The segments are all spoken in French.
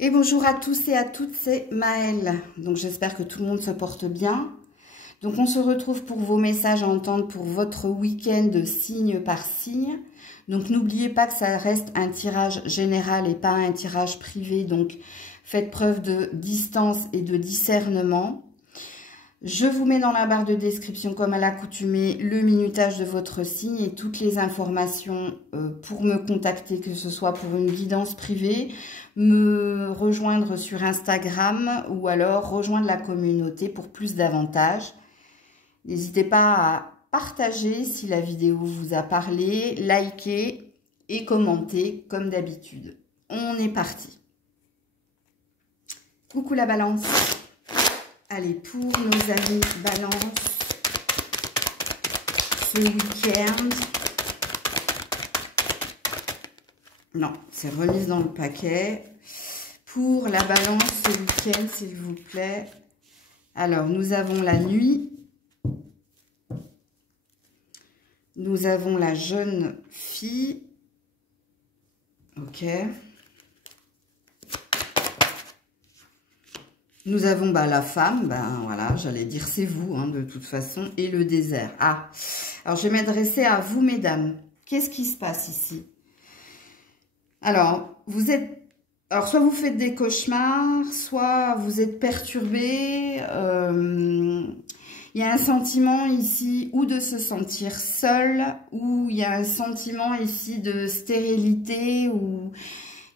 Et bonjour à tous et à toutes, c'est Maëlle. Donc j'espère que tout le monde se porte bien. Donc on se retrouve pour vos messages à entendre pour votre week-end signe par signe. Donc n'oubliez pas que ça reste un tirage général et pas un tirage privé. Donc faites preuve de distance et de discernement. Je vous mets dans la barre de description, comme à l'accoutumée, le minutage de votre signe et toutes les informations pour me contacter, que ce soit pour une guidance privée, me rejoindre sur Instagram ou alors rejoindre la communauté pour plus d'avantages. N'hésitez pas à partager si la vidéo vous a parlé, liker et commenter comme d'habitude. On est parti. Coucou la balance. Allez, pour nos amis balance, ce week-end, non, c'est remise dans le paquet. Pour la balance ce week-end, s'il vous plaît. Alors, nous avons la nuit. Nous avons la jeune fille. Ok. Nous avons la femme, voilà, j'allais dire c'est vous, hein, de toute façon, et le désert. Ah, alors je vais m'adresser à vous, mesdames. Qu'est-ce qui se passe ici? Alors, soit vous faites des cauchemars, soit vous êtes perturbés. Il y a un sentiment ici ou de se sentir seul, ou il y a un sentiment ici de stérilité, ou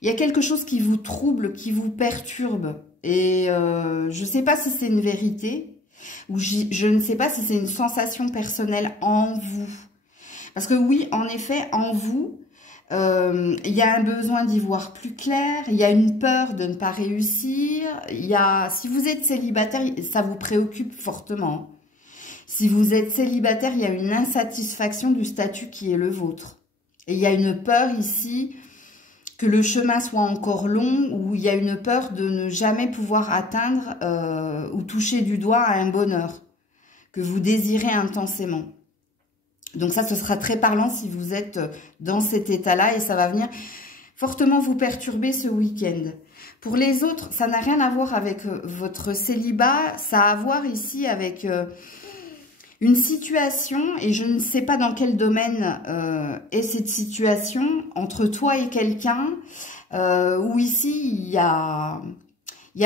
il y a quelque chose qui vous trouble, qui vous perturbe. Et je ne sais pas si c'est une vérité ou je ne sais pas si c'est une sensation personnelle en vous. Parce que oui, en effet, en vous, il y a un besoin d'y voir plus clair, il y a une peur de ne pas réussir. Si vous êtes célibataire, ça vous préoccupe fortement. Si vous êtes célibataire, il y a une insatisfaction du statut qui est le vôtre. Et il y a une peur ici que le chemin soit encore long, ou il y a une peur de ne jamais pouvoir atteindre ou toucher du doigt à un bonheur que vous désirez intensément. Donc ça, ce sera très parlant si vous êtes dans cet état-là, et ça va venir fortement vous perturber ce week-end. Pour les autres, ça n'a rien à voir avec votre célibat, ça a à voir ici avec une situation, et je ne sais pas dans quel domaine est cette situation, entre toi et quelqu'un, où ici il y a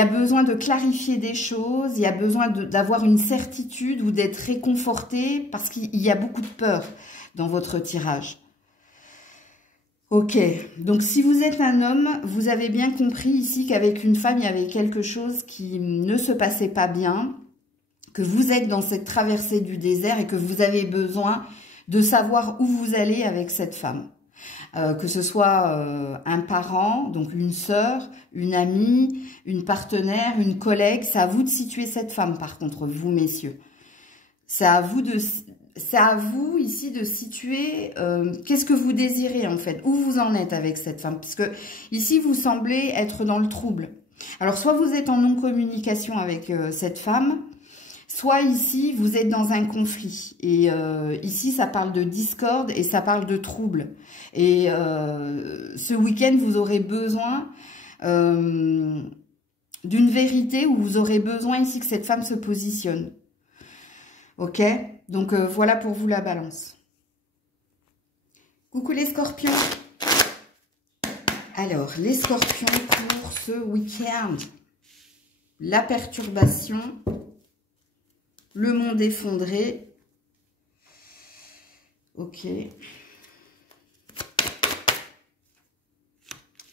besoin de clarifier des choses, il y a besoin d'avoir une certitude ou d'être réconforté, parce qu'il y a beaucoup de peur dans votre tirage. Ok, donc si vous êtes un homme, vous avez bien compris ici qu'avec une femme, il y avait quelque chose qui ne se passait pas bien, que vous êtes dans cette traversée du désert et que vous avez besoin de savoir où vous allez avec cette femme. Que ce soit un parent, donc une sœur, une amie, une partenaire, une collègue, c'est à vous de situer cette femme par contre, vous messieurs. C'est à vous ici de situer qu'est-ce que vous désirez en fait, où vous en êtes avec cette femme. Parce que ici vous semblez être dans le trouble. Alors soit vous êtes en non-communication avec cette femme, soit ici, vous êtes dans un conflit. Et ici, ça parle de discorde et ça parle de trouble. Et ce week-end, vous aurez besoin d'une vérité, ou vous aurez besoin ici que cette femme se positionne. Ok? Donc, voilà pour vous la balance. Coucou les scorpions. Alors, les scorpions pour ce week-end. La perturbation. Le monde effondré. Ok.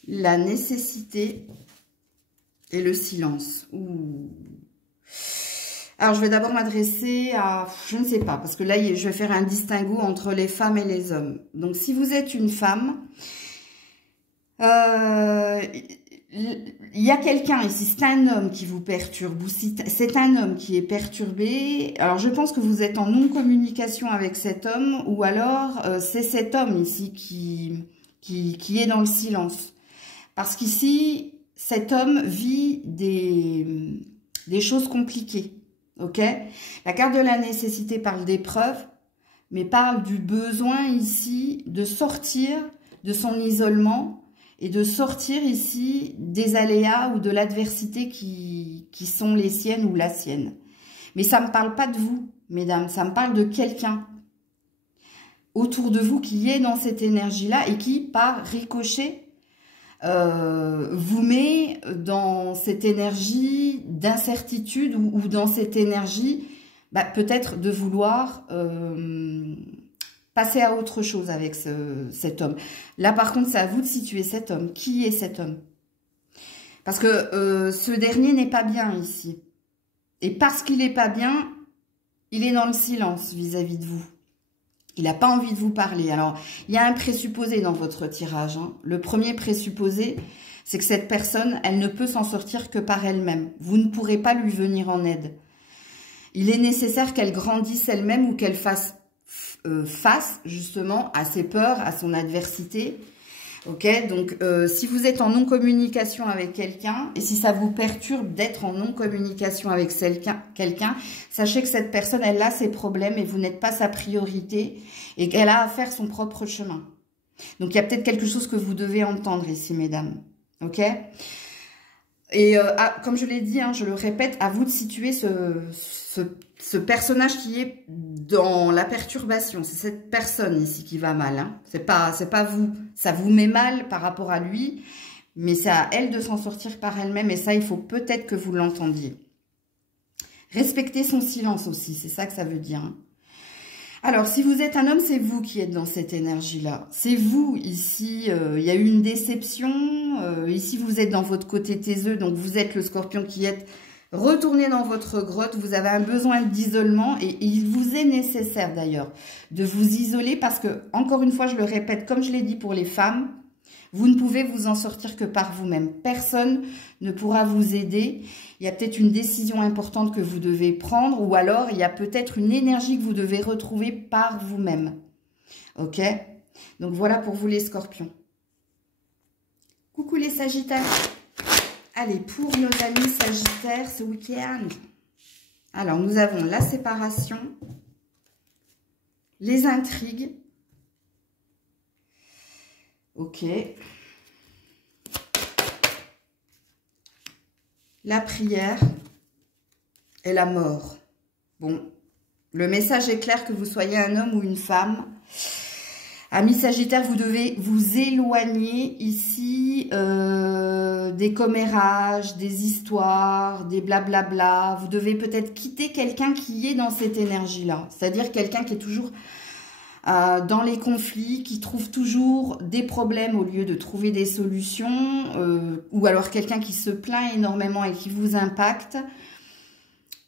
La nécessité et le silence. Ouh. Alors, je vais d'abord m'adresser à... Je ne sais pas, parce que là, je vais faire un distinguo entre les femmes et les hommes. Donc, si vous êtes une femme... il y a quelqu'un ici, c'est un homme qui vous perturbe, ou c'est un homme qui est perturbé. Alors, je pense que vous êtes en non-communication avec cet homme, ou alors c'est cet homme ici qui est dans le silence. Parce qu'ici, cet homme vit des choses compliquées, ok? La carte de la nécessité parle d'épreuve, mais parle du besoin ici de sortir de son isolement et de sortir ici des aléas ou de l'adversité qui sont les siennes ou la sienne. Mais ça ne me parle pas de vous, mesdames, ça me parle de quelqu'un autour de vous qui est dans cette énergie-là et qui, par ricochet, vous met dans cette énergie d'incertitude ou dans cette énergie peut-être de vouloir passer à autre chose avec cet homme. Là, par contre, c'est à vous de situer cet homme. Qui est cet homme? Parce que ce dernier n'est pas bien ici. Et parce qu'il n'est pas bien, il est dans le silence vis-à-vis de vous. Il n'a pas envie de vous parler. Alors, il y a un présupposé dans votre tirage. Hein. Le premier présupposé, c'est que cette personne, elle ne peut s'en sortir que par elle-même. Vous ne pourrez pas lui venir en aide. Il est nécessaire qu'elle grandisse elle-même ou qu'elle fasse face, justement, à ses peurs, à son adversité. Ok, donc si vous êtes en non-communication avec quelqu'un, et si ça vous perturbe d'être en non-communication avec quelqu'un, sachez que cette personne, elle a ses problèmes et vous n'êtes pas sa priorité et qu'elle a à faire son propre chemin. Donc, il y a peut-être quelque chose que vous devez entendre ici, mesdames. Ok? Et comme je l'ai dit, hein, je le répète, à vous de situer ce personnage qui est dans la perturbation. C'est cette personne ici qui va mal. Hein. C'est pas vous. Ça vous met mal par rapport à lui, mais c'est à elle de s'en sortir par elle-même. Et ça, il faut peut-être que vous l'entendiez. Respectez son silence aussi, c'est ça que ça veut dire. Hein. Alors, si vous êtes un homme, c'est vous qui êtes dans cette énergie-là. C'est vous, ici, il y a eu une déception. Ici, vous êtes dans votre côté taiseux, donc vous êtes le scorpion qui est retourné dans votre grotte. Vous avez un besoin d'isolement et il vous est nécessaire d'ailleurs de vous isoler parce que, encore une fois, je le répète, comme je l'ai dit pour les femmes, vous ne pouvez vous en sortir que par vous-même. Personne ne pourra vous aider. Il y a peut-être une décision importante que vous devez prendre ou alors il y a peut-être une énergie que vous devez retrouver par vous-même. Ok? Donc voilà pour vous les scorpions. Coucou les sagittaires. Allez, pour nos amis sagittaires ce week-end. Alors nous avons la séparation, les intrigues. Ok. La prière et la mort. Bon, le message est clair que vous soyez un homme ou une femme. Amis Sagittaire, vous devez vous éloigner ici des commérages, des histoires, des blablabla. Vous devez peut-être quitter quelqu'un qui est dans cette énergie-là. C'est-à-dire quelqu'un qui est toujours dans les conflits, qui trouve toujours des problèmes au lieu de trouver des solutions, ou alors quelqu'un qui se plaint énormément et qui vous impacte.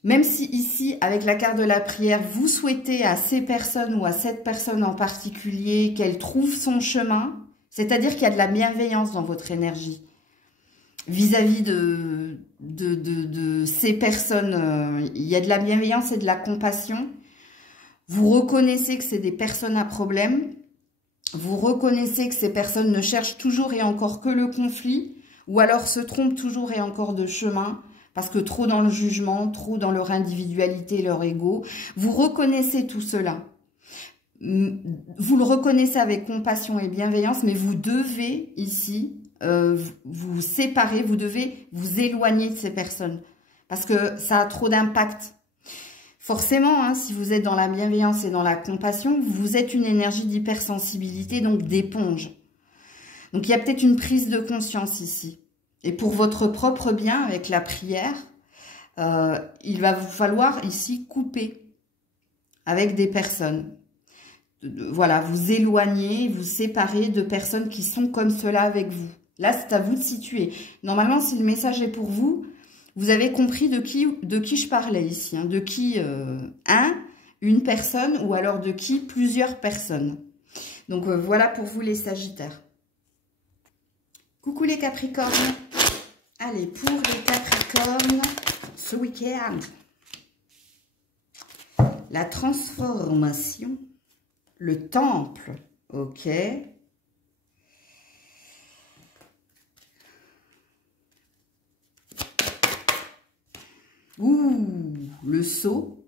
Même si ici, avec la carte de la prière, vous souhaitez à ces personnes ou à cette personne en particulier qu'elle trouve son chemin, c'est-à-dire qu'il y a de la bienveillance dans votre énergie vis-à-vis de ces personnes. Il y a de la bienveillance et de la compassion. Vous reconnaissez que c'est des personnes à problème. Vous reconnaissez que ces personnes ne cherchent toujours et encore que le conflit, ou alors se trompent toujours et encore de chemin, parce que trop dans le jugement, trop dans leur individualité, leur ego. Vous reconnaissez tout cela. Vous le reconnaissez avec compassion et bienveillance, mais vous devez ici vous séparer, vous devez vous éloigner de ces personnes, parce que ça a trop d'impact. Forcément, hein, si vous êtes dans la bienveillance et dans la compassion, vous êtes une énergie d'hypersensibilité, donc d'éponge. Donc, il y a peut-être une prise de conscience ici. Et pour votre propre bien, avec la prière, il va vous falloir ici couper avec des personnes. Voilà, vous éloigner, vous séparer de personnes qui sont comme cela avec vous. Là, c'est à vous de situer. Normalement, si le message est pour vous, vous avez compris de qui je parlais ici, hein, de qui une personne ou alors de qui plusieurs personnes. Donc voilà pour vous les Sagittaires. Coucou les Capricornes. Allez, pour les Capricornes, ce week-end, la transformation, le temple, ok. Ouh, le sceau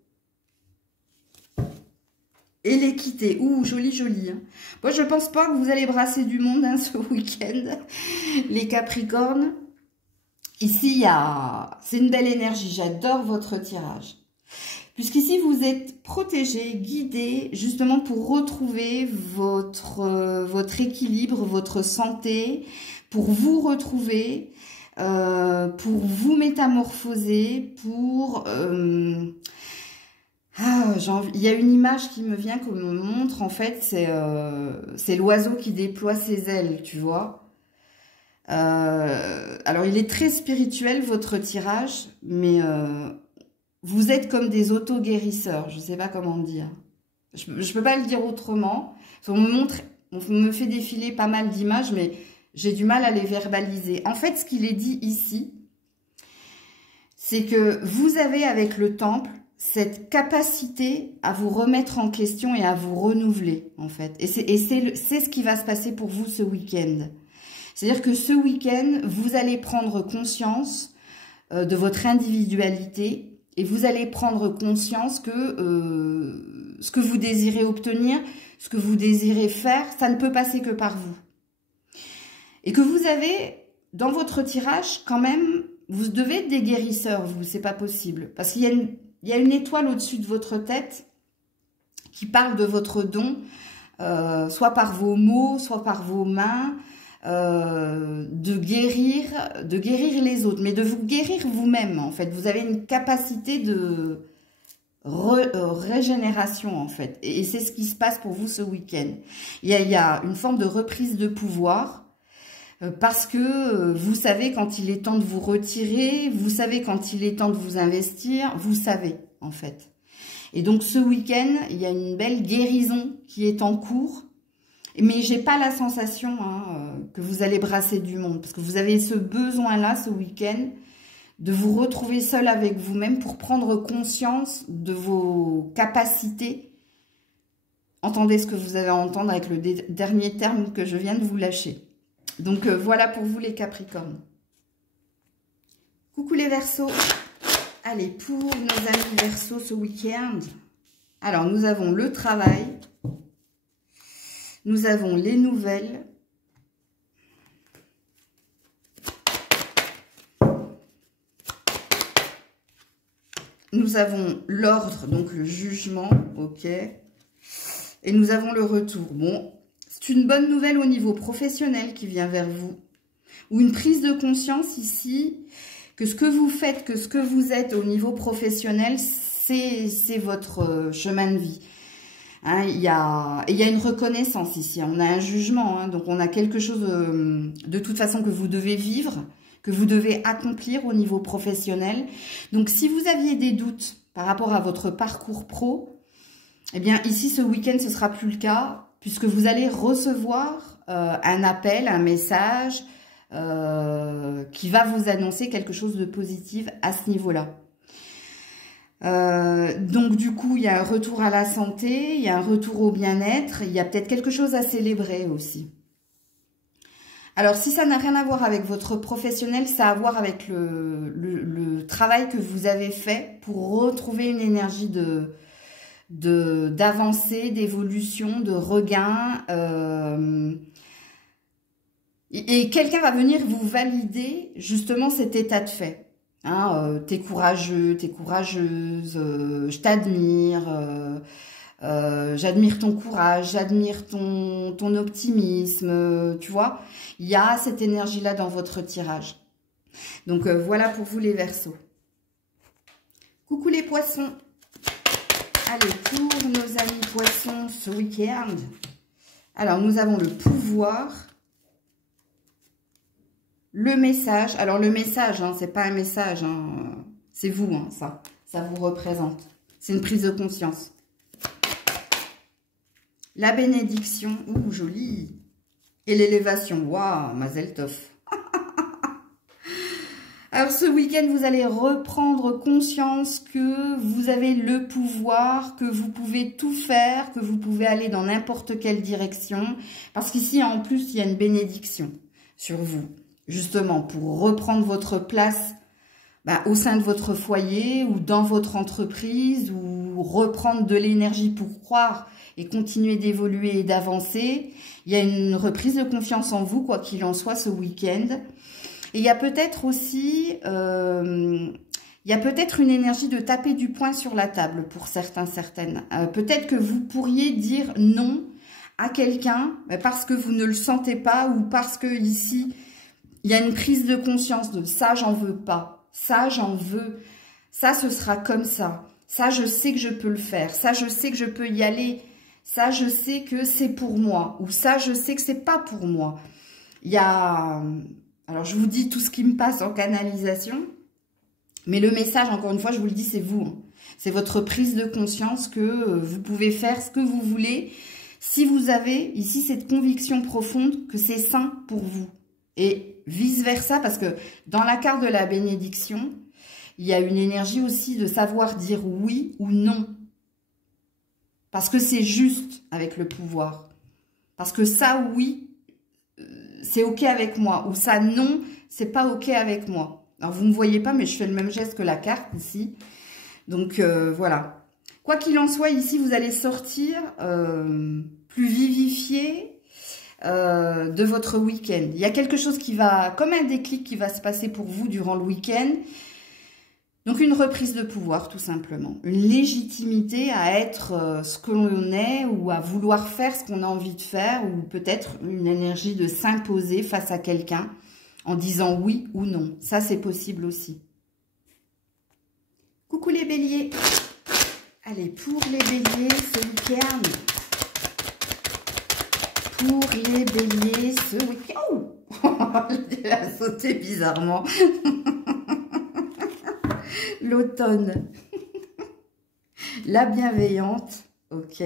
et l'équité. Ouh, joli, joli. Hein. Moi, je pense pas que vous allez brasser du monde hein, ce week-end, les Capricornes. Ici, c'est une belle énergie. J'adore votre tirage. Puisqu'ici, vous êtes protégé, guidé, justement pour retrouver votre équilibre, votre santé, pour vous retrouver, pour vous métamorphoser, pour... il y a une image qui me vient, qu'on me montre, en fait, c'est l'oiseau qui déploie ses ailes, tu vois. Alors, il est très spirituel, votre tirage, mais vous êtes comme des auto-guérisseurs, je ne sais pas comment dire. Je ne peux pas le dire autrement. On me fait défiler pas mal d'images, mais j'ai du mal à les verbaliser. En fait, ce qu'il est dit ici, c'est que vous avez avec le temple cette capacité à vous remettre en question et à vous renouveler, en fait. Et c'est ce qui va se passer pour vous ce week-end. C'est-à-dire que ce week-end, vous allez prendre conscience de votre individualité et vous allez prendre conscience que ce que vous désirez obtenir, ce que vous désirez faire, ça ne peut passer que par vous. Et que vous avez, dans votre tirage, quand même, vous devez être des guérisseurs, vous, c'est pas possible. Parce qu'il y a une étoile au-dessus de votre tête qui parle de votre don, soit par vos mots, soit par vos mains, de guérir les autres, mais de vous guérir vous-même, en fait. Vous avez une capacité de régénération, en fait. Et c'est ce qui se passe pour vous ce week-end. Il y a une forme de reprise de pouvoir, parce que vous savez quand il est temps de vous retirer, vous savez quand il est temps de vous investir, vous savez, en fait. Et donc, ce week-end, il y a une belle guérison qui est en cours. Mais j'ai pas la sensation que vous allez brasser du monde. Parce que vous avez ce besoin-là, ce week-end, de vous retrouver seul avec vous-même pour prendre conscience de vos capacités. Entendez ce que vous avez à entendre avec le dernier terme que je viens de vous lâcher. Donc, voilà pour vous les Capricornes. Coucou les Verseaux. Allez, pour nos amis Verseaux ce week-end. Alors, nous avons le travail. Nous avons les nouvelles. Nous avons l'ordre, donc le jugement, ok. Et nous avons le retour. Bon, c'est une bonne nouvelle au niveau professionnel qui vient vers vous. Ou une prise de conscience ici, que ce que vous faites, que ce que vous êtes au niveau professionnel, c'est votre chemin de vie. Hein, il y a une reconnaissance ici, on a un jugement, hein, donc on a quelque chose de toute façon que vous devez vivre, que vous devez accomplir au niveau professionnel. Donc si vous aviez des doutes par rapport à votre parcours pro, eh bien ici ce week-end ce sera plus le cas, puisque vous allez recevoir un appel, un message qui va vous annoncer quelque chose de positif à ce niveau-là. Donc du coup, il y a un retour à la santé, il y a un retour au bien-être, il y a peut-être quelque chose à célébrer aussi. Alors, si ça n'a rien à voir avec votre professionnel, ça a à voir avec le travail que vous avez fait pour retrouver une énergie d'avancée, d'évolution, de regain. Et quelqu'un va venir vous valider justement cet état de fait. Hein, t'es courageux, t'es courageuse, je t'admire, j'admire ton courage, j'admire ton optimisme, tu vois. Il y a cette énergie-là dans votre tirage. Donc, voilà pour vous les Verseaux. Coucou les Poissons. Allez, pour nos amis Poissons ce week-end. Alors, nous avons le pouvoir. Le message, alors le message, hein, c'est pas un message, hein, c'est vous, hein, ça vous représente. C'est une prise de conscience. La bénédiction, ouh, joli. Et l'élévation, waouh, Mazel Tov. Alors ce week-end, vous allez reprendre conscience que vous avez le pouvoir, que vous pouvez tout faire, que vous pouvez aller dans n'importe quelle direction. Parce qu'ici, en plus, il y a une bénédiction sur vous. Justement, pour reprendre votre place au sein de votre foyer ou dans votre entreprise ou vous reprendre de l'énergie pour croire et continuer d'évoluer et d'avancer. Il y a une reprise de confiance en vous, quoi qu'il en soit, ce week-end. Et il y a peut-être aussi... il y a peut-être une énergie de taper du poing sur la table pour certains, certaines. Peut-être que vous pourriez dire non à quelqu'un parce que vous ne le sentez pas ou parce que ici, il y a une prise de conscience de ça, j'en veux pas. Ça, j'en veux. Ça, ce sera comme ça. Ça, je sais que je peux le faire. Ça, je sais que je peux y aller. Ça, je sais que c'est pour moi. Ou ça, je sais que c'est pas pour moi. Il y a... Alors, je vous dis tout ce qui me passe en canalisation. Mais le message, encore une fois, je vous le dis, c'est vous. Hein. C'est votre prise de conscience que vous pouvez faire ce que vous voulez. Si vous avez ici cette conviction profonde que c'est sain pour vous. Et vice-versa, parce que dans la carte de la bénédiction, il y a une énergie aussi de savoir dire oui ou non. Parce que c'est juste avec le pouvoir. Parce que ça, oui, c'est OK avec moi. Ou ça, non, c'est pas OK avec moi. Alors, vous ne me voyez pas, mais je fais le même geste que la carte ici. Donc, voilà. Quoi qu'il en soit, ici, vous allez sortir plus vivifié de votre week-end. Il y a quelque chose qui va, comme un déclic qui va se passer pour vous durant le week-end. Donc, une reprise de pouvoir, tout simplement. Une légitimité à être ce que l'on est ou à vouloir faire ce qu'on a envie de faire ou peut-être une énergie de s'imposer face à quelqu'un. En disant oui ou non. Ça, c'est possible aussi. Coucou les béliers. Allez, pour les béliers, ce week-end. Pour les béliers, ce week-end. Oh, elle a sauté bizarrement. L'automne. La bienveillante. Ok.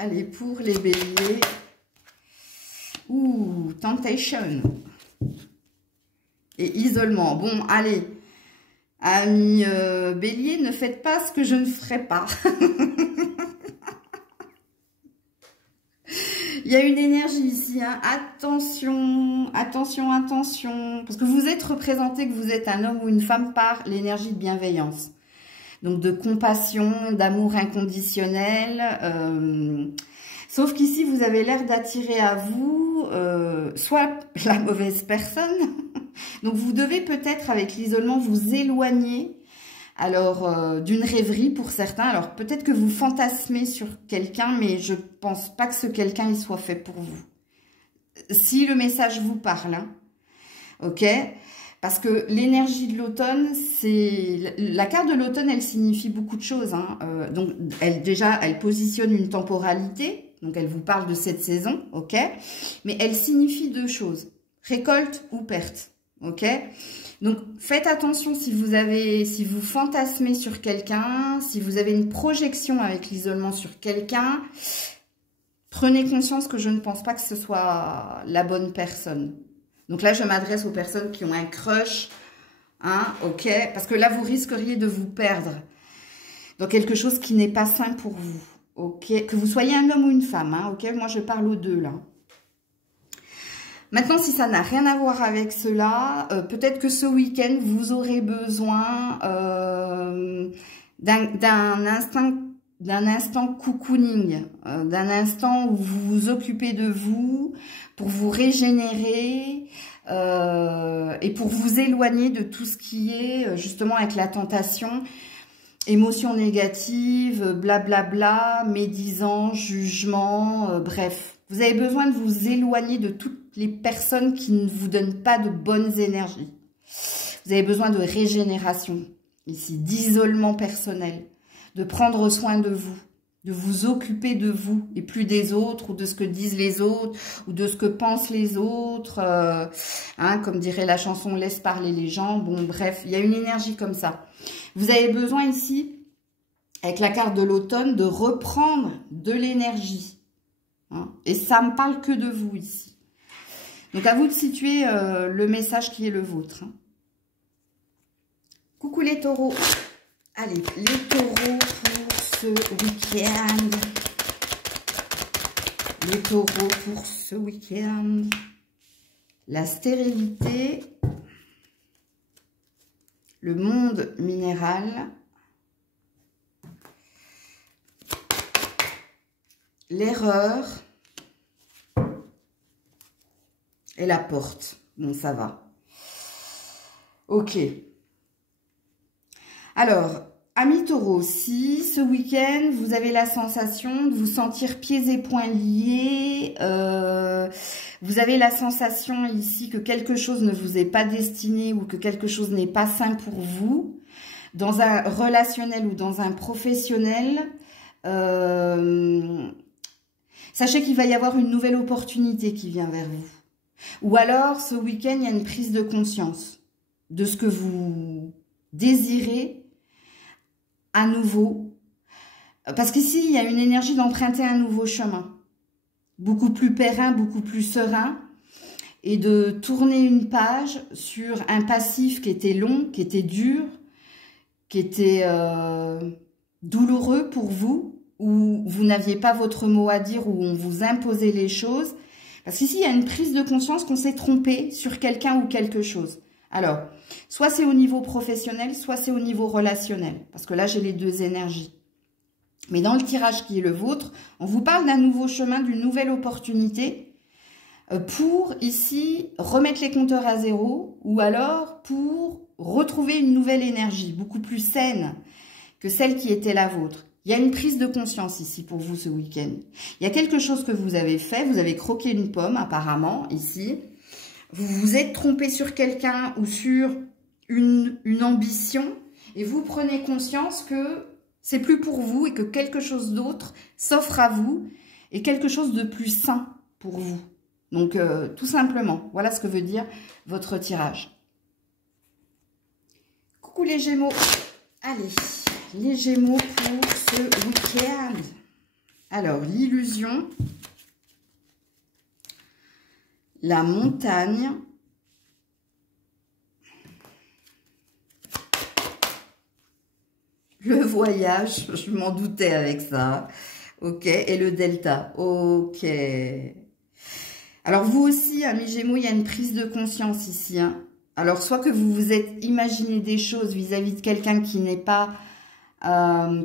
Allez, pour les béliers. Ouh, temptation. Et isolement. Bon, allez. Amis béliers, ne faites pas ce que je ne ferai pas. Il y a une énergie ici. Hein. Attention, attention, attention. Parce que vous êtes représenté, que vous êtes un homme ou une femme par l'énergie de bienveillance. Donc, de compassion, d'amour inconditionnel. Sauf qu'ici, vous avez l'air d'attirer à vous soit la mauvaise personne. Donc, vous devez peut-être, avec l'isolement, vous éloigner alors d'une rêverie pour certains. Alors, peut-être que vous fantasmez sur quelqu'un, mais je pense pas que ce quelqu'un il soit fait pour vous. Si le message vous parle, hein, ok ? Parce que l'énergie de l'automne, c'est... La carte de l'automne, elle signifie beaucoup de choses. Hein. Donc, elle positionne une temporalité. Donc, elle vous parle de cette saison, ok? Mais elle signifie deux choses. Récolte ou perte, ok? Donc, faites attention si vous fantasmez sur quelqu'un, si vous avez une projection avec l'isolement sur quelqu'un, prenez conscience que je ne pense pas que ce soit la bonne personne. Donc là, je m'adresse aux personnes qui ont un crush, hein, ok? Parce que là, vous risqueriez de vous perdre dans quelque chose qui n'est pas sain pour vous, ok? Que vous soyez un homme ou une femme, hein, ok? Moi, je parle aux deux, là. Maintenant, si ça n'a rien à voir avec cela, peut-être que ce week-end, vous aurez besoin d'un instant cocooning, d'un instant où vous vous occupez de vous, pour vous régénérer et pour vous éloigner de tout ce qui est justement avec la tentation, émotions négatives, blablabla, médisants, jugements, bref. Vous avez besoin de vous éloigner de toutes les personnes qui ne vous donnent pas de bonnes énergies. Vous avez besoin de régénération, ici, d'isolement personnel, de prendre soin de vous occuper de vous et plus des autres ou de ce que disent les autres ou de ce que pensent les autres. Hein, comme dirait la chanson « Laisse parler les gens ». Bon, bref, il y a une énergie comme ça. Vous avez besoin ici, avec la carte de l'automne, de reprendre de l'énergie. Hein, et ça ne me parle que de vous ici. Donc, à vous de situer le message qui est le vôtre. Hein. Coucou les taureaux. Allez, les taureaux pour ce week-end. Les taureaux pour ce week-end. La stérilité. le monde minéral, l'erreur et la porte. Bon, ça va. Ok. Alors, amis taureaux, si ce week-end, vous avez la sensation de vous sentir pieds et poings liés, vous avez la sensation ici que quelque chose ne vous est pas destiné ou que quelque chose n'est pas sain pour vous, dans un relationnel ou dans un professionnel, sachez qu'il va y avoir une nouvelle opportunité qui vient vers vous. Ou alors, ce week-end, il y a une prise de conscience de ce que vous désirez à nouveau. Parce qu'ici, il y a une énergie d'emprunter un nouveau chemin. Beaucoup plus périn, beaucoup plus serein. Et de tourner une page sur un passif qui était long, qui était dur, qui était douloureux pour vous, où vous n'aviez pas votre mot à dire, où on vous imposait les choses. Parce qu'ici, il y a une prise de conscience qu'on s'est trompé sur quelqu'un ou quelque chose. Alors, soit c'est au niveau professionnel, soit c'est au niveau relationnel. Parce que là, j'ai les deux énergies. Mais dans le tirage qui est le vôtre, on vous parle d'un nouveau chemin, d'une nouvelle opportunité pour, ici, remettre les compteurs à zéro ou alors pour retrouver une nouvelle énergie, beaucoup plus saine que celle qui était la vôtre. Il y a une prise de conscience ici pour vous ce week-end. Il y a quelque chose que vous avez fait, vous avez croqué une pomme apparemment ici. Vous vous êtes trompé sur quelqu'un ou sur une ambition et vous prenez conscience que c'est plus pour vous et que quelque chose d'autre s'offre à vous et quelque chose de plus sain pour vous. Donc tout simplement, voilà ce que veut dire votre tirage. Coucou les Gémeaux. Allez, les Gémeaux pour ce week-end. Alors, l'illusion, la montagne, le voyage, je m'en doutais avec ça, ok, et le delta, ok. Alors, vous aussi, amis Gémeaux, il y a une prise de conscience ici, hein. Alors, soit que vous vous êtes imaginé des choses vis-à-vis de quelqu'un qui n'est pas,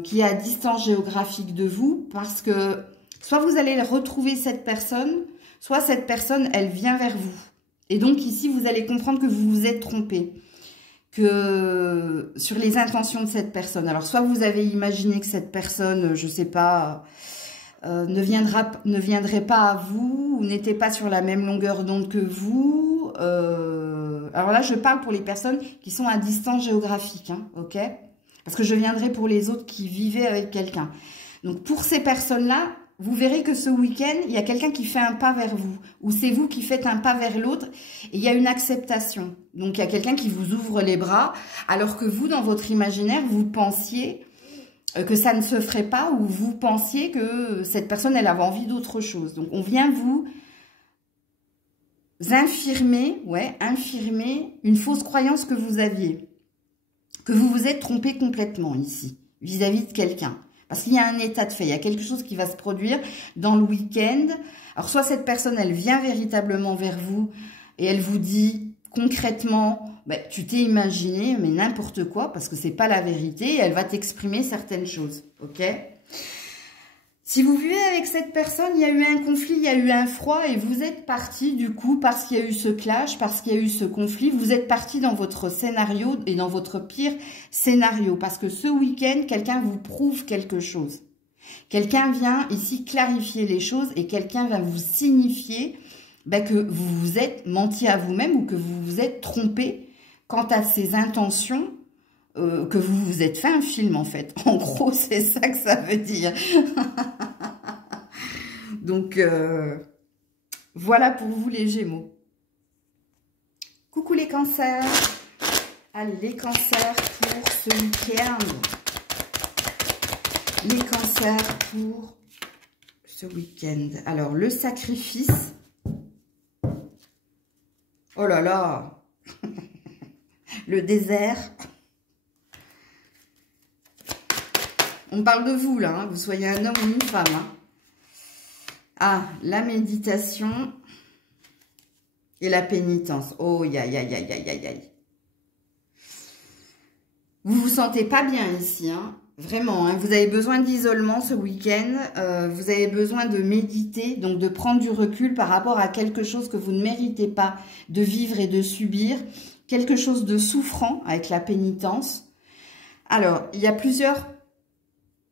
qui est à distance géographique de vous, parce que soit vous allez retrouver cette personne, soit cette personne, elle vient vers vous. Et donc, ici, vous allez comprendre que vous vous êtes trompé sur les intentions de cette personne. Alors, soit vous avez imaginé que cette personne, je sais pas, ne viendrait pas à vous, ou n'était pas sur la même longueur d'onde que vous. Alors là, je parle pour les personnes qui sont à distance géographique, hein, ok? Parce que je viendrai pour les autres qui vivaient avec quelqu'un. Donc, pour ces personnes-là, vous verrez que ce week-end, il y a quelqu'un qui fait un pas vers vous, ou c'est vous qui faites un pas vers l'autre, et il y a une acceptation. Donc, il y a quelqu'un qui vous ouvre les bras, alors que vous, dans votre imaginaire, vous pensiez que ça ne se ferait pas, ou vous pensiez que cette personne, elle avait envie d'autre chose. Donc, on vient vous infirmer une fausse croyance que vous aviez, que vous vous êtes trompé complètement ici, vis-à-vis de quelqu'un. Parce qu'il y a un état de fait, il y a quelque chose qui va se produire dans le week-end. Alors, soit cette personne, elle vient véritablement vers vous et elle vous dit concrètement, bah, tu t'es imaginé, mais n'importe quoi, parce que c'est pas la vérité, et elle va t'exprimer certaines choses, ok? Si vous vivez avec cette personne, il y a eu un conflit, il y a eu un froid, et vous êtes parti du coup, parce qu'il y a eu ce clash, parce qu'il y a eu ce conflit, vous êtes parti dans votre scénario et dans votre pire scénario, parce que ce week-end, quelqu'un vous prouve quelque chose. Quelqu'un vient ici clarifier les choses et quelqu'un va vous signifier que vous vous êtes menti à vous-même ou que vous vous êtes trompé quant à ses intentions, que vous vous êtes fait un film en fait. En gros, c'est ça que ça veut dire. Donc, voilà pour vous les Gémeaux. Coucou les cancers. Allez, les cancers pour ce week-end. Les cancers pour ce week-end. Alors, le sacrifice. Oh là là. Le désert. On parle de vous, là. Hein, vous soyez un homme ou une femme. Hein. Ah, la méditation et la pénitence. Oh, aïe, aïe, aïe, aïe, aïe, aïe. Vous vous sentez pas bien ici, hein. Vraiment, hein. Vous avez besoin d'isolement ce week-end. Vous avez besoin de méditer, donc de prendre du recul par rapport à quelque chose que vous ne méritez pas de vivre et de subir. Quelque chose de souffrant avec la pénitence. Alors, il y a plusieurs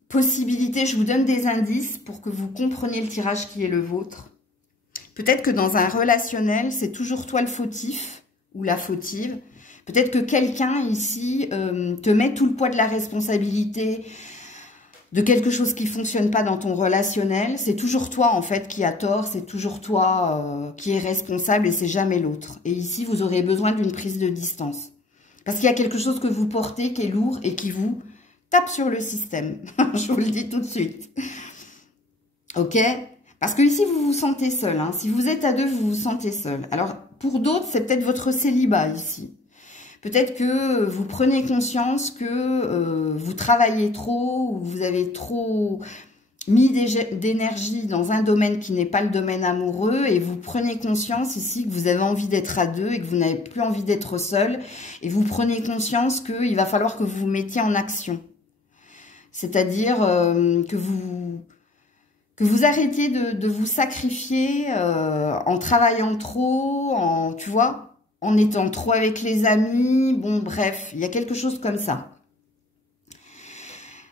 possibilités. Je vous donne des indices pour que vous compreniez le tirage qui est le vôtre. Peut-être que dans un relationnel, c'est toujours toi le fautif ou la fautive. Peut-être que quelqu'un ici te met tout le poids de la responsabilité de quelque chose qui ne fonctionne pas dans ton relationnel. C'est toujours toi en fait qui a tort, c'est toujours toi qui est responsable et c'est jamais l'autre. Et ici, vous aurez besoin d'une prise de distance. Parce qu'il y a quelque chose que vous portez qui est lourd et qui vous tape sur le système. Je vous le dis tout de suite. Ok? Parce que ici, vous vous sentez seul. Hein. Si vous êtes à deux, vous vous sentez seul. Alors, pour d'autres, c'est peut-être votre célibat ici. Peut-être que vous prenez conscience que vous travaillez trop ou vous avez trop mis d'énergie dans un domaine qui n'est pas le domaine amoureux et vous prenez conscience ici que vous avez envie d'être à deux et que vous n'avez plus envie d'être seul et vous prenez conscience qu'il va falloir que vous vous mettiez en action. C'est-à-dire que vous arrêtiez de vous sacrifier en travaillant trop, tu vois, en étant trop avec les amis, bon bref, il y a quelque chose comme ça.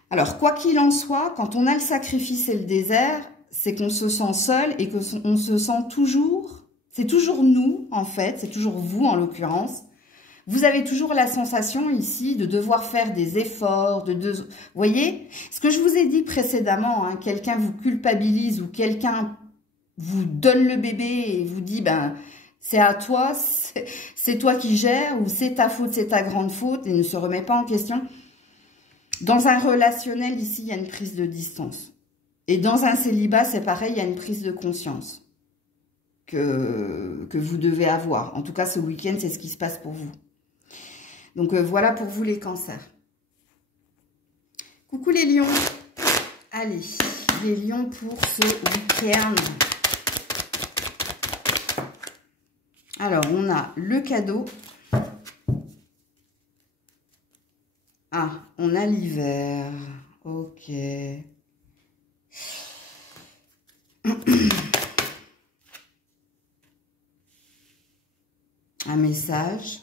Alors, quoi qu'il en soit, quand on a le sacrifice et le désert, c'est qu'on se sent seul et qu'on se sent toujours, c'est toujours nous en fait, c'est toujours vous en l'occurrence. Vous avez toujours la sensation ici de devoir faire des efforts, vous voyez, ce que je vous ai dit précédemment, hein, quelqu'un vous culpabilise ou quelqu'un vous donne le bébé et vous dit, ben, c'est à toi, c'est toi qui gères, ou c'est ta faute, c'est ta grande faute, et ne se remet pas en question. Dans un relationnel, ici, il y a une prise de distance. Et dans un célibat, c'est pareil, il y a une prise de conscience que vous devez avoir. En tout cas, ce week-end, c'est ce qui se passe pour vous. Donc, voilà pour vous les cancers. Coucou les lions. Allez, les lions pour ce week-end. Alors, on a le cadeau. Ah, on a l'hiver. Ok. Un message.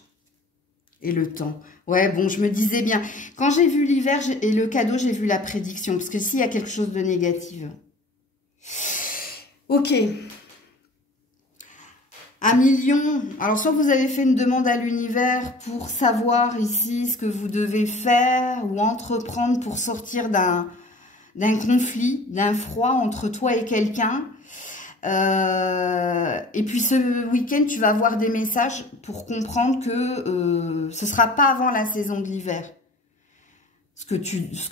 Et le temps. Ouais, bon, je me disais bien. Quand j'ai vu l'hiver et le cadeau, j'ai vu la prédiction. Parce que s'il y a quelque chose de négatif. Ok. 1 million. Alors, soit vous avez fait une demande à l'univers pour savoir ici ce que vous devez faire ou entreprendre pour sortir d'un conflit, d'un froid entre toi et quelqu'un. Et puis, ce week-end, tu vas avoir des messages pour comprendre que ce ne sera pas avant la saison de l'hiver. Ce que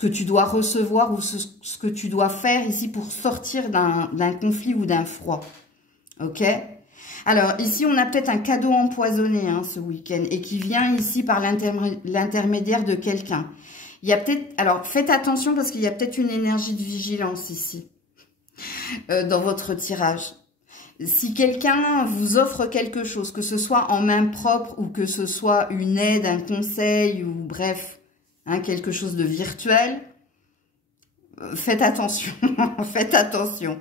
tu dois recevoir ou ce que tu dois faire ici pour sortir d'un conflit ou d'un froid. Ok ? Alors, ici, on a peut-être un cadeau empoisonné hein, ce week-end et qui vient ici par l'intermédiaire de quelqu'un. Il y a peut-être... Alors, faites attention parce qu'il y a peut-être une énergie de vigilance ici dans votre tirage. Si quelqu'un vous offre quelque chose, que ce soit en main propre ou que ce soit une aide, un conseil ou bref, hein, quelque chose de virtuel, faites attention, faites attention.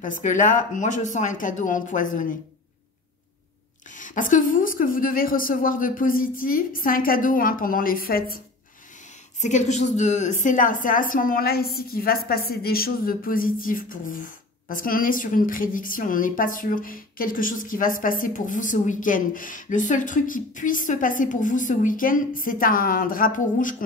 Parce que là, moi, je sens un cadeau empoisonné. Parce que vous, ce que vous devez recevoir de positif, c'est un cadeau hein, pendant les fêtes. C'est quelque chose de... C'est là, c'est à ce moment-là ici qu'il va se passer des choses de positives pour vous. Parce qu'on est sur une prédiction, on n'est pas sur quelque chose qui va se passer pour vous ce week-end. Le seul truc qui puisse se passer pour vous ce week-end, c'est un drapeau rouge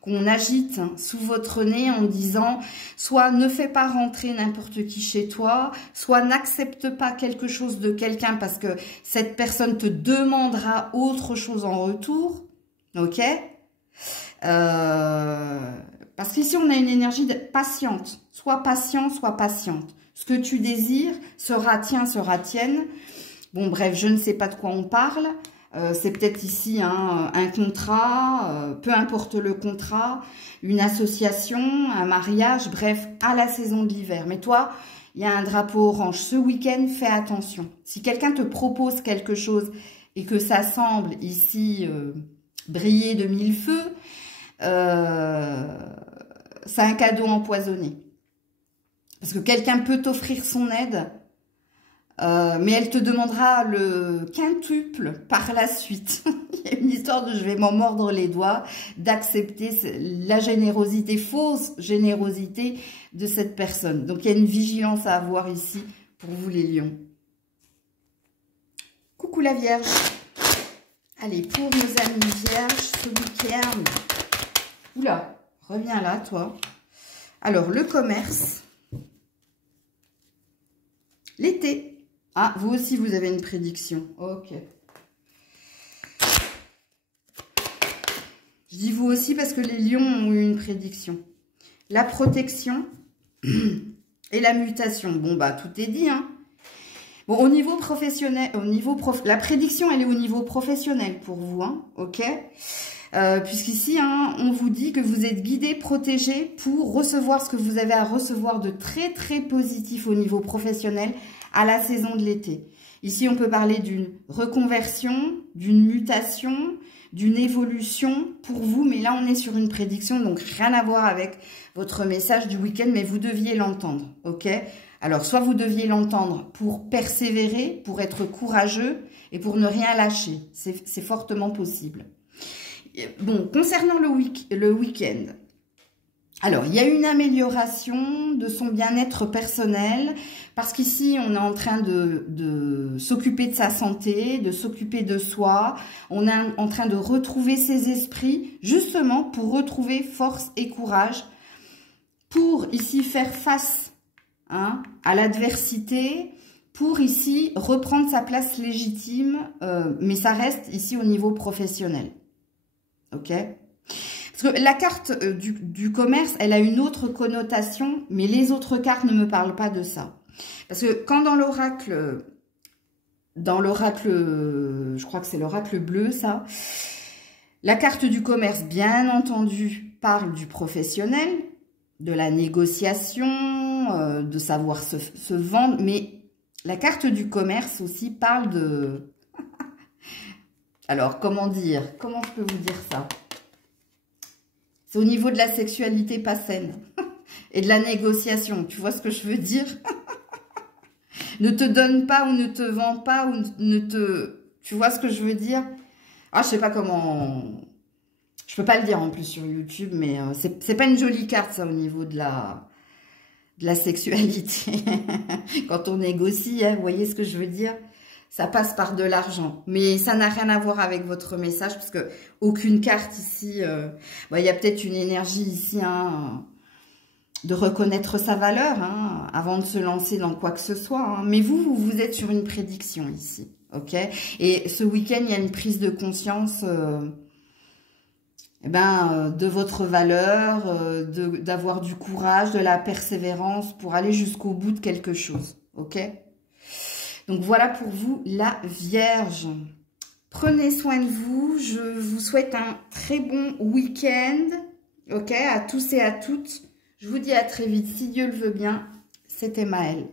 qu'on agite sous votre nez en disant soit ne fais pas rentrer n'importe qui chez toi, soit n'accepte pas quelque chose de quelqu'un parce que cette personne te demandera autre chose en retour. Ok ? Parce qu'ici, on a une énergie patiente. Soit patient, soit patiente. Ce que tu désires sera tien, sera tienne. Bon, bref, je ne sais pas de quoi on parle. C'est peut-être ici hein, un contrat, peu importe le contrat, une association, un mariage, bref, à la saison de l'hiver. Mais toi, il y a un drapeau orange. Ce week-end, fais attention. Si quelqu'un te propose quelque chose et que ça semble ici briller de mille feux, c'est un cadeau empoisonné. Parce que quelqu'un peut t'offrir son aide, mais elle te demandera le quintuple par la suite. Il y a une histoire de je vais m'en mordre les doigts, d'accepter la générosité, fausse générosité de cette personne. Donc il y a une vigilance à avoir ici pour vous les lions. Coucou la Vierge. Allez, pour nos amis Vierges, ce week-end. Oula, reviens là, toi. Alors, le commerce. L'été. Ah, vous aussi, vous avez une prédiction. Ok. Je dis vous aussi parce que les lions ont eu une prédiction. La protection et la mutation. Bon, bah, tout est dit, hein. Bon, au niveau professionnel, la prédiction, elle est au niveau professionnel pour vous, hein, ok. Puisqu'ici, hein, on vous dit que vous êtes guidé, protégé pour recevoir ce que vous avez à recevoir de très, très positif au niveau professionnel à la saison de l'été. Ici, on peut parler d'une reconversion, d'une mutation, d'une évolution pour vous. Mais là, on est sur une prédiction, donc rien à voir avec votre message du week-end, mais vous deviez l'entendre, ok? Alors, soit vous deviez l'entendre pour persévérer, pour être courageux et pour ne rien lâcher. C'est fortement possible. Bon, concernant le week-end, alors, il y a une amélioration de son bien-être personnel parce qu'ici, on est en train de s'occuper de sa santé, de s'occuper de soi. On est en train de retrouver ses esprits justement pour retrouver force et courage pour ici faire face à l'adversité, pour ici reprendre sa place légitime, mais ça reste ici au niveau professionnel. Ok? Parce que la carte du commerce, elle a une autre connotation, mais les autres cartes ne me parlent pas de ça. Parce que quand dans l'oracle, je crois que c'est l'oracle bleu, ça, la carte du commerce, bien entendu, parle du professionnel, de la négociation, de savoir se vendre, mais la carte du commerce aussi parle de... Alors, comment dire? Comment je peux vous dire ça? C'est au niveau de la sexualité pas saine et de la négociation. Tu vois ce que je veux dire? Ne te donne pas ou ne te vend pas ou ne te... Tu vois ce que je veux dire? Ah, je sais pas comment... Je peux pas le dire en plus sur YouTube, mais c'est pas une jolie carte, ça, au niveau de la sexualité. Quand on négocie, hein, vous voyez ce que je veux dire? Ça passe par de l'argent. Mais ça n'a rien à voir avec votre message, parce que aucune carte ici... il y a peut-être une énergie ici, hein, de reconnaître sa valeur, hein, avant de se lancer dans quoi que ce soit. Hein. Mais vous êtes sur une prédiction ici, ok? Et ce week-end, il y a une prise de conscience... de votre valeur, d'avoir du courage, de la persévérance pour aller jusqu'au bout de quelque chose, ok? Donc voilà pour vous, la Vierge. Prenez soin de vous, je vous souhaite un très bon week-end, ok? À tous et à toutes, je vous dis à très vite, si Dieu le veut bien, c'était Maëlle.